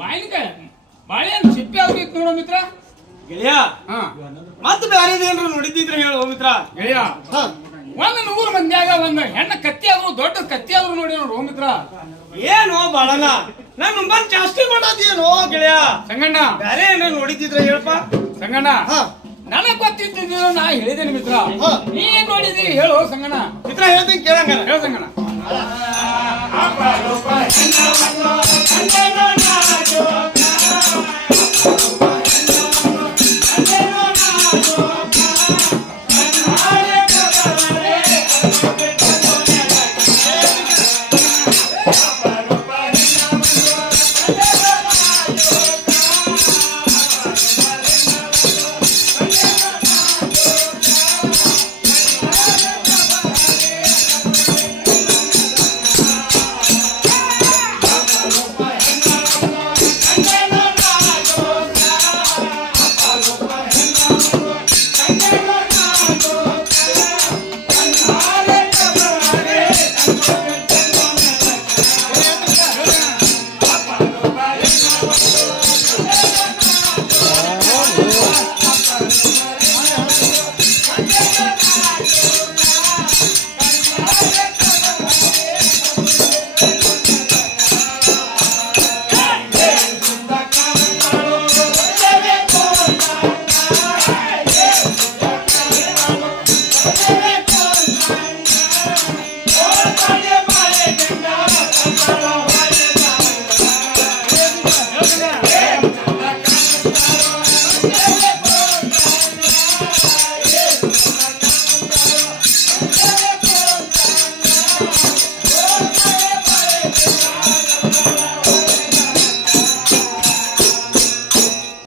ಬಾಯಿನಕಾಯಿ ಬಾಳೆಹಣ್ಣು ಸಿಪ್ಪೆ ಅವ್ರಿಗೆ ನೋಡೋ ಮಿತ್ರ ಗೆಳೆಯ ಹಾ ಮತ್ತೆ ಬೇರೆದೇನ್ರು ನೋಡಿದ್ದಿದ್ರೆ ಹೇಳು ಮಿತ್ರ. ಗೆಳೆಯ ಒಂದು 100 ಮಂದಿಯಾಗ ಒಂದು ಹೆಣ್ಣ ಕತ್ತಿ ಆದ್ರು ದೊಡ್ಡ ಕತ್ತಿ ಆದ್ರು ನೋಡಿ ನೋಡು ಮಿತ್ರ. ಏನು ಬಾಳಣ್ಣ ನಾನು ಬಂದ್ ಜಾಸ್ತಿ ಮಾಡೋದೇನೋ ಗೆಳೆಯ. ಸಂಗಣ್ಣ ಬೇರೆ ಏನಾರ ನೋಡಿದ್ದಿದ್ರೆ ಹೇಳಪ್ಪ. ಸಂಗಣ್ಣ ನನಗ್ ಗೊತ್ತಿದ್ದು ನಾ ಹೇಳಿದ್ದೇನೆ ಮಿತ್ರ. ನೀ ನೋಡಿದಿ ಹೇಳು ಸಂಗಣ್ಣ. ಮಿತ್ರ ಹೇಳ್ತೀನಿ ಕೇಳಂಗ. ಹೇಳು ಸಂಗಣ್ಣ.